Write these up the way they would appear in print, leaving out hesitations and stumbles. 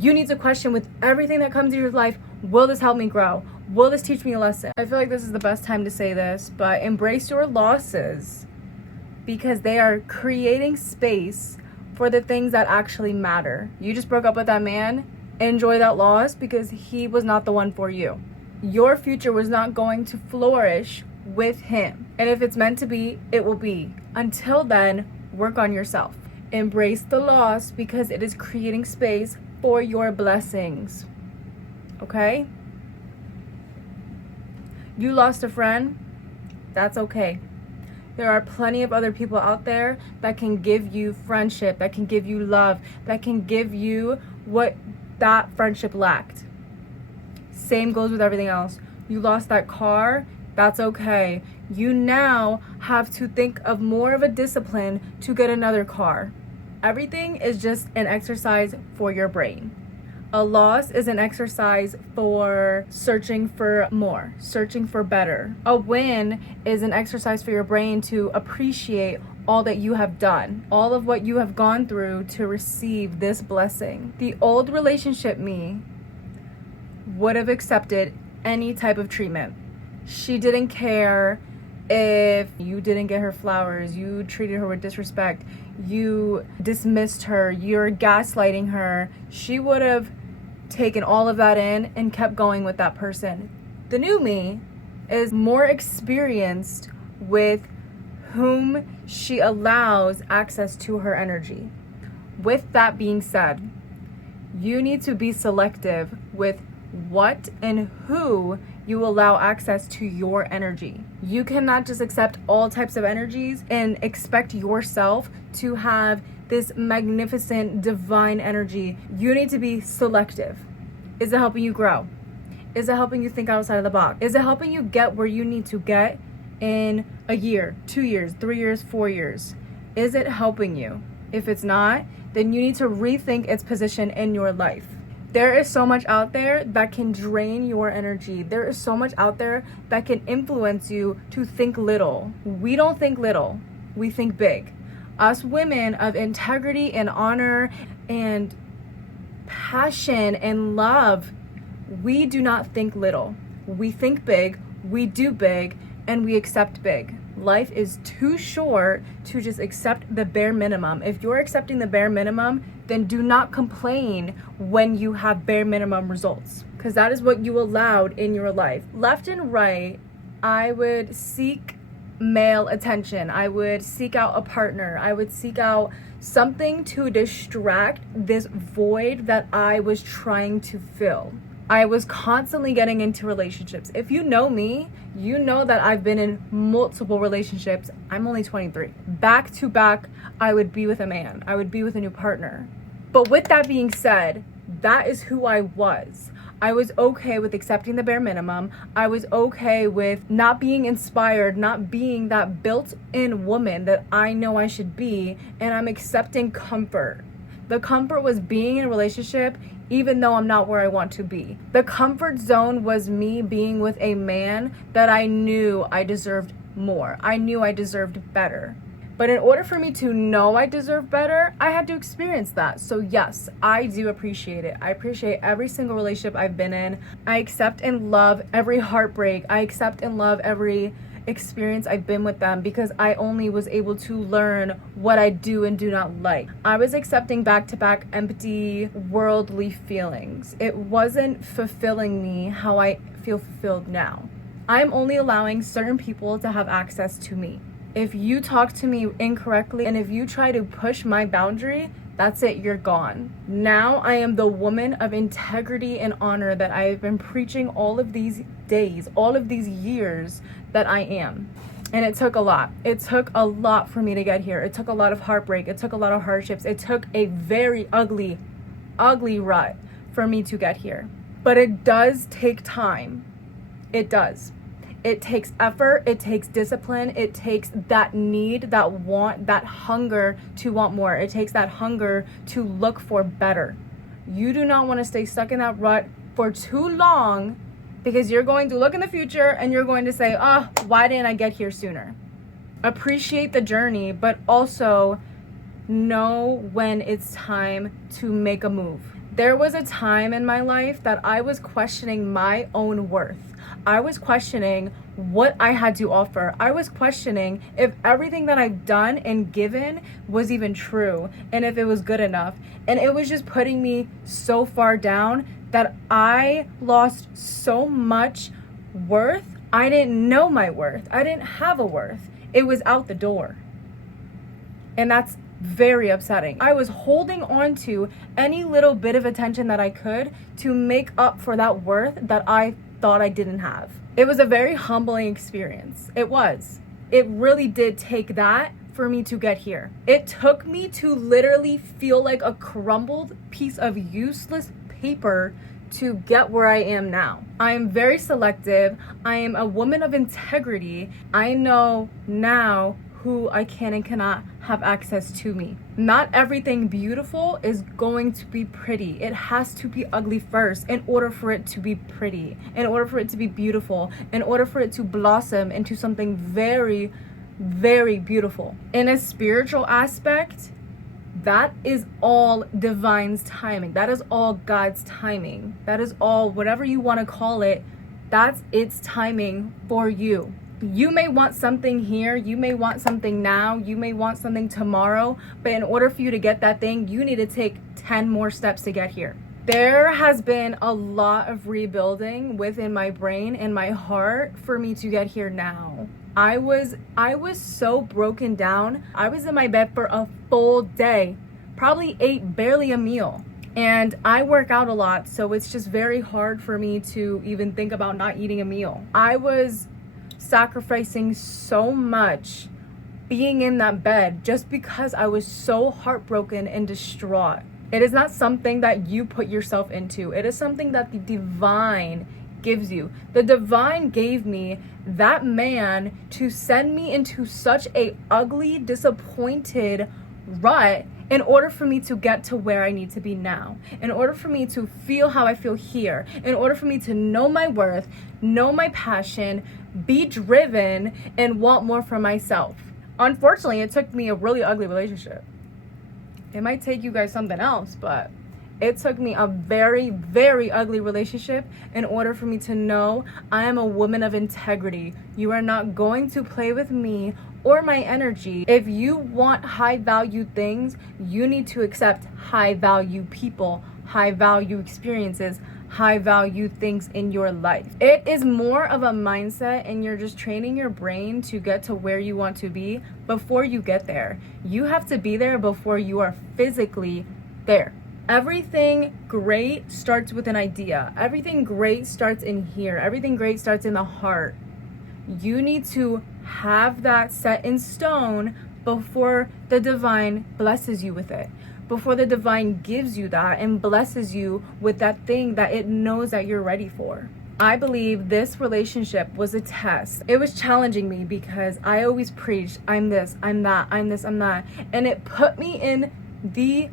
You need to question with everything that comes into your life, will this help me grow? Will this teach me a lesson? I feel like this is the best time to say this, but embrace your losses because they are creating space for the things that actually matter. You just broke up with that man. Enjoy that loss because he was not the one for you. Your future was not going to flourish with him. And if it's meant to be, it will be. Until then, work on yourself. Embrace the loss because it is creating space for your blessings. Okay? You lost a friend. That's okay. There are plenty of other people out there that can give you friendship, that can give you love, that can give you what that friendship lacked. Same goes with everything else. You lost that car, that's okay. You now have to think of more of a discipline to get another car. Everything is just an exercise for your brain. A loss is an exercise for searching for more, searching for better. A win is an exercise for your brain to appreciate all that you have done, all of what you have gone through to receive this blessing. The old relationship me would have accepted any type of treatment. She didn't care if you didn't get her flowers, you treated her with disrespect, you dismissed her, you're gaslighting her. She would have taken all of that in and kept going with that person. The new me is more experienced with whom she allows access to her energy. With that being said, you need to be selective with what and who you allow access to your energy. You cannot just accept all types of energies and expect yourself to have this magnificent divine energy. You need to be selective. Is it helping you grow? Is it helping you think outside of the box? Is it helping you get where you need to get in a year, 2 years, 3 years, 4 years? Is it helping you? If it's not, then you need to rethink its position in your life. There is so much out there that can drain your energy. There is so much out there that can influence you to think little. We don't think little, we think big. Us women of integrity and honor and passion and love, we do not think little. We think big, we do big, and we accept big. Life is too short to just accept the bare minimum. If you're accepting the bare minimum, then do not complain when you have bare minimum results, because that is what you allowed in your life. Left and right, I would seek male attention. I would seek out a partner. I would seek out something to distract this void that I was trying to fill. I was constantly getting into relationships. If you know me, you know that I've been in multiple relationships. I'm only 23. Back to back, I would be with a man. I would be with a new partner. But with that being said, that is who I was. I was okay with accepting the bare minimum. I was okay with not being inspired, not being that built-in woman that I know I should be, and I'm accepting comfort. The comfort was being in a relationship even though I'm not where I want to be. The comfort zone was me being with a man that I knew I deserved more. I knew I deserved better. But in order for me to know I deserve better, I had to experience that. So yes, I do appreciate it. I appreciate every single relationship I've been in. I accept and love every heartbreak. I accept and love every experience I've been with them because I only was able to learn what I do and do not like. I was accepting back-to-back empty worldly feelings. It wasn't fulfilling me how I feel fulfilled now. I'm only allowing certain people to have access to me. If you talk to me incorrectly and if you try to push my boundary, that's it, you're gone. Now I am the woman of integrity and honor that I have been preaching all of these days, all of these years that I am. And it took a lot. It took a lot for me to get here. It took a lot of heartbreak. It took a lot of hardships. It took a very ugly rut for me to get here. But it does take time. It does. It takes effort, it takes discipline, it takes that need, that want, that hunger to want more. It takes that hunger to look for better. You do not want to stay stuck in that rut for too long because you're going to look in the future and you're going to say, why didn't I get here sooner? Appreciate the journey, but also know when it's time to make a move. There was a time in my life that I was questioning my own worth. I was questioning what I had to offer. I was questioning if everything that I've done and given was even true and if it was good enough. And it was just putting me so far down that I lost so much worth. I didn't know my worth. I didn't have a worth. It was out the door. And that's very upsetting. I was holding on to any little bit of attention that I could to make up for that worth that I thought I didn't have. It was a very humbling experience. It was. It really did take that for me to get here. It took me to literally feel like a crumbled piece of useless paper to get where I am now. I am very selective. I am a woman of integrity. I know now who I can and cannot have access to me. Not everything beautiful is going to be pretty. It has to be ugly first in order for it to be pretty, in order for it to be beautiful, in order for it to blossom into something very, very beautiful. In a spiritual aspect, that is all divine's timing. That is all God's timing. That is all, whatever you want to call it, that's its timing for you. You may want something here, you may want something now, you may want something tomorrow, but in order for you to get that thing, you need to take 10 more steps to get here. There has been a lot of rebuilding within my brain and my heart for me to get here now. I was so broken down. I was in my bed for a full day, probably ate barely a meal. And I work out a lot, so it's just very hard for me to even think about not eating a meal. I was sacrificing so much being in that bed just because I was so heartbroken and distraught. It is not something that you put yourself into. It is something that the divine gives you. The divine gave me that man to send me into such a ugly, disappointed rut in order for me to get to where I need to be now, in order for me to feel how I feel here, in order for me to know my worth, know my passion, be driven, and want more for myself. Unfortunately, it took me a really ugly relationship. It might take you guys something else, but it took me a very, very ugly relationship in order for me to know I am a woman of integrity. You are not going to play with me or my energy. If you want high value things, you need to accept high value people, high value experiences, high value things in your life. It is more of a mindset, and you're just training your brain to get to where you want to be before you get there. You have to be there before you are physically there. Everything great starts with an idea. Everything great starts in here. Everything great starts in the heart. You need to have that set in stone before the divine blesses you with it, before the divine gives you that and blesses you with that thing that it knows that you're ready for. I believe this relationship was a test. It was challenging me because I always preached, I'm this, I'm that, I'm this, I'm that. And it put me in the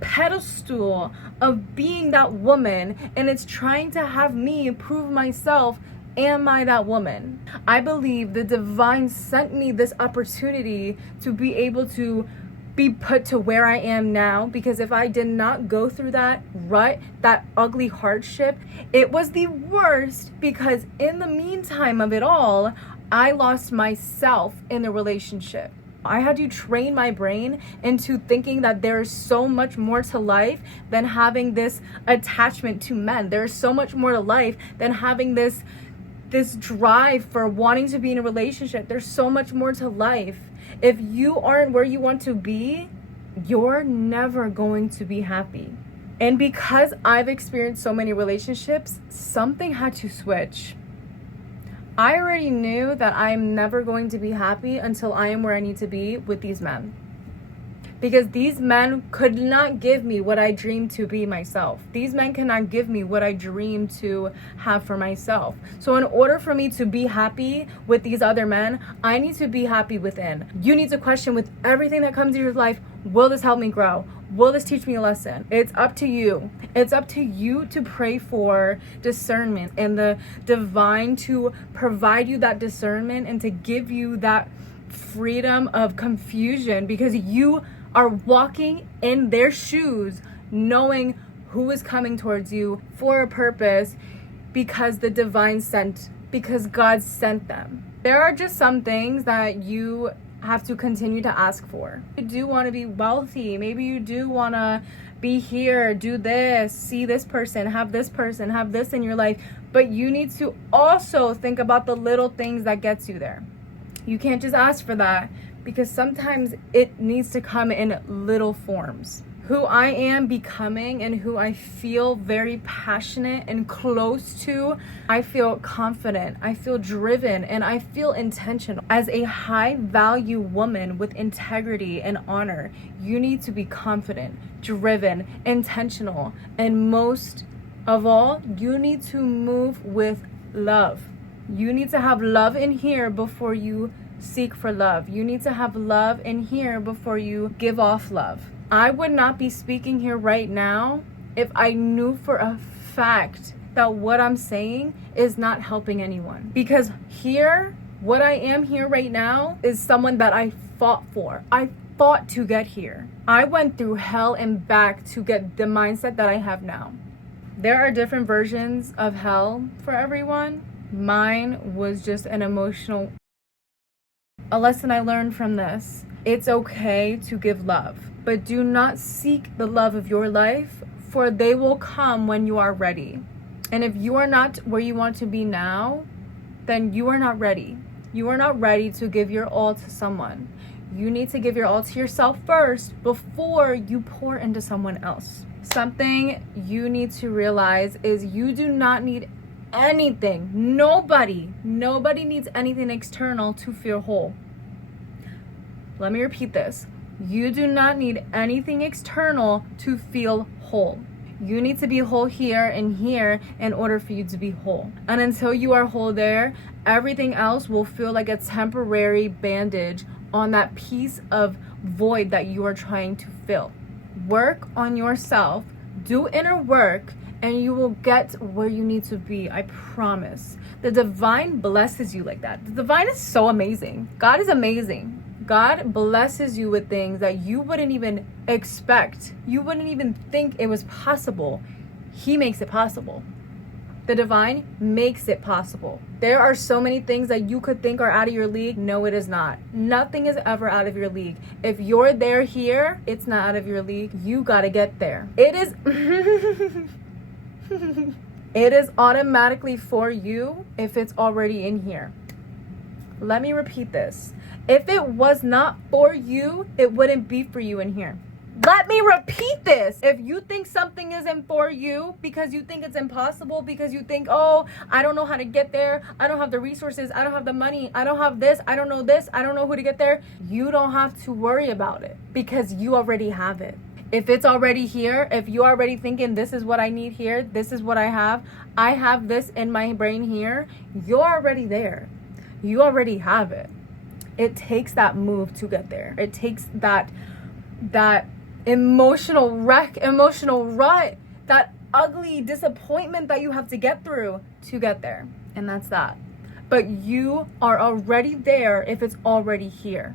pedestal of being that woman, and it's trying to have me prove myself. Am I that woman? I believe the divine sent me this opportunity to be able to be put to where I am now, because if I did not go through that rut, that ugly hardship, it was the worst, because in the meantime of it all, I lost myself in the relationship. I had to train my brain into thinking that there is so much more to life than having this attachment to men. There's so much more to life than having this drive for wanting to be in a relationship. There's so much more to life. If you aren't where you want to be, you're never going to be happy. And because I've experienced so many relationships, something had to switch. I already knew that I'm never going to be happy until I am where I need to be with these men. Because these men could not give me what I dreamed to be myself. These men cannot give me what I dream to have for myself. So in order for me to be happy with these other men, I need to be happy within. You need to question with everything that comes into your life, will this help me grow? Will this teach me a lesson? It's up to you. It's up to you to pray for discernment and the divine to provide you that discernment and to give you that freedom of confusion, because you are walking in their shoes knowing who is coming towards you for a purpose because because God sent them. There are just some things that you have to continue to ask for. You do want to be wealthy. Maybe you do want to be here, do this, see this person, have this in your life. But you need to also think about the little things that gets you there. You can't just ask for that, because sometimes it needs to come in little forms. Who I am becoming and who I feel very passionate and close to, I feel confident, I feel driven, and I feel intentional. As a high value woman with integrity and honor, you need to be confident, driven, intentional, and most of all, you need to move with love. You need to have love in here before you seek for love. You need to have love in here before you give off love. I would not be speaking here right now if I knew for a fact that what I'm saying is not helping anyone. Because here, what I am here right now is someone that I fought for. I fought to get here. I went through hell and back to get the mindset that I have now. There are different versions of hell for everyone. Mine was just a lesson I learned from this. It's okay to give love, but do not seek the love of your life, for they will come when you are ready. And if you are not where you want to be now, then you are not ready. You are not ready to give your all to someone. You need to give your all to yourself first before you pour into someone else. Something you need to realize is you do not need anything. Nobody needs anything external to feel whole. Let me repeat this. You do not need anything external to feel whole. You need to be whole here and here in order for you to be whole. And until you are whole there, everything else will feel like a temporary bandage on that piece of void that you are trying to fill. Work on yourself, do inner work, and you will get where you need to be. I promise. The divine blesses you like that. The divine is so amazing. God is amazing. God blesses you with things that you wouldn't even expect. You wouldn't even think it was possible. He makes it possible. The divine makes it possible. There are so many things that you could think are out of your league. No, it is not. Nothing is ever out of your league. If you're there here, it's not out of your league. You gotta get there. It is it is automatically for you if it's already in here. Let me repeat this. If it was not for you, it wouldn't be for you in here. Let me repeat this. If you think something isn't for you because you think it's impossible, because you think, oh, I don't know how to get there, I don't have the resources, I don't have the money, I don't have this, I don't know who to get there, you don't have to worry about it because you already have it. If it's already here, if you're already thinking this is what I need here, this is what I have this in my brain here, you're already there. You already have it. It takes that move to get there. It takes that emotional wreck, emotional rut, that ugly disappointment that you have to get through to get there. And that's that. But you are already there if it's already here.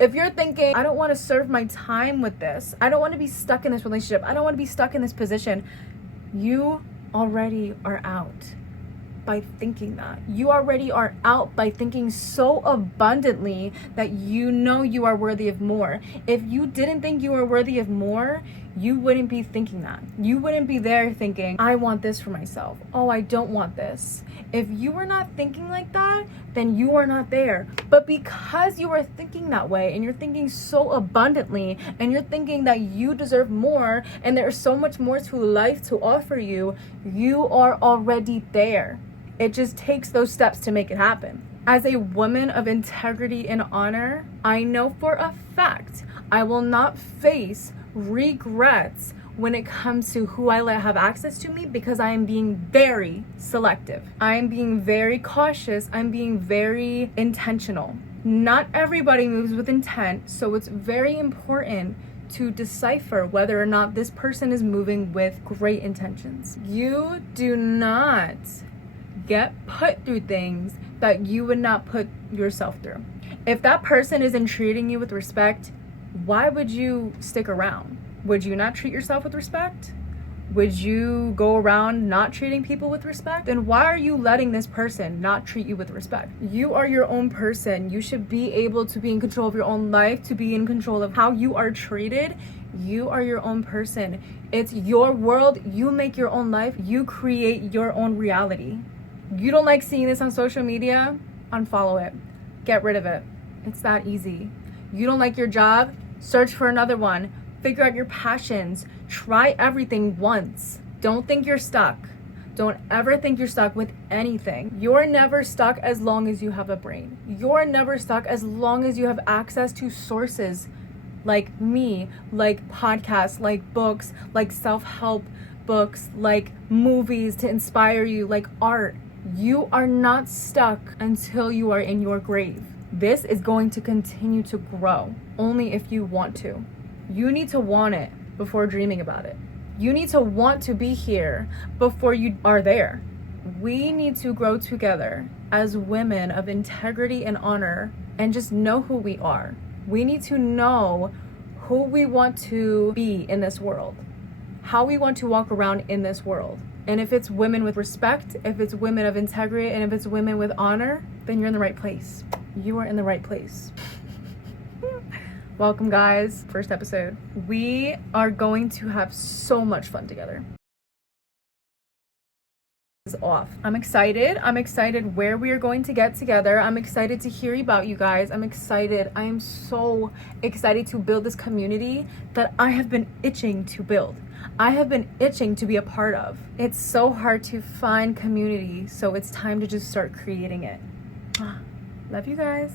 If you're thinking, I don't want to serve my time with this, I don't want to be stuck in this relationship, I don't want to be stuck in this position, you already are out by thinking that. You already are out by thinking so abundantly that you know you are worthy of more. If you didn't think you were worthy of more, you wouldn't be thinking that. You wouldn't be there thinking, I want this for myself. Oh, I don't want this. If you were not thinking like that, then you are not there. But because you are thinking that way and you're thinking so abundantly and you're thinking that you deserve more and there's so much more to life to offer you, you are already there. It just takes those steps to make it happen. As a woman of integrity and honor, I know for a fact I will not face regrets when it comes to who I let have access to me because I am being very selective. I am being very cautious. I'm being very intentional. Not everybody moves with intent, so it's very important to decipher whether or not this person is moving with great intentions. You do not get put through things that you would not put yourself through. If that person isn't treating you with respect, why would you stick around? Would you not treat yourself with respect? Would you go around not treating people with respect? Then why are you letting this person not treat you with respect? You are your own person. You should be able to be in control of your own life, to be in control of how you are treated. You are your own person. It's your world. You make your own life. You create your own reality. You don't like seeing this on social media? Unfollow it. Get rid of it. It's that easy. You don't like your job? Search for another one. Figure out your passions. Try everything once. Don't think you're stuck. Don't ever think you're stuck with anything. You're never stuck as long as you have a brain. You're never stuck as long as you have access to sources like me, like podcasts, like books, like self-help books, like movies to inspire you, like art. You are not stuck until you are in your grave. This is going to continue to grow only if you want to. You need to want it before dreaming about it. You need to want to be here before you are there. We need to grow together as women of integrity and honor and just know who we are. We need to know who we want to be in this world, how we want to walk around in this world. And if it's women with respect, if it's women of integrity, and if it's women with honor, then you're in the right place. You are in the right place. Welcome, guys. First episode. We are going to have so much fun together. Is off. I'm excited. I'm excited where we are going to get together. I'm excited to hear about you guys. I'm excited. I am so excited to build this community that I have been itching to build. I have been itching to be a part of. It's so hard to find community, so it's time to just start creating it. Love you guys.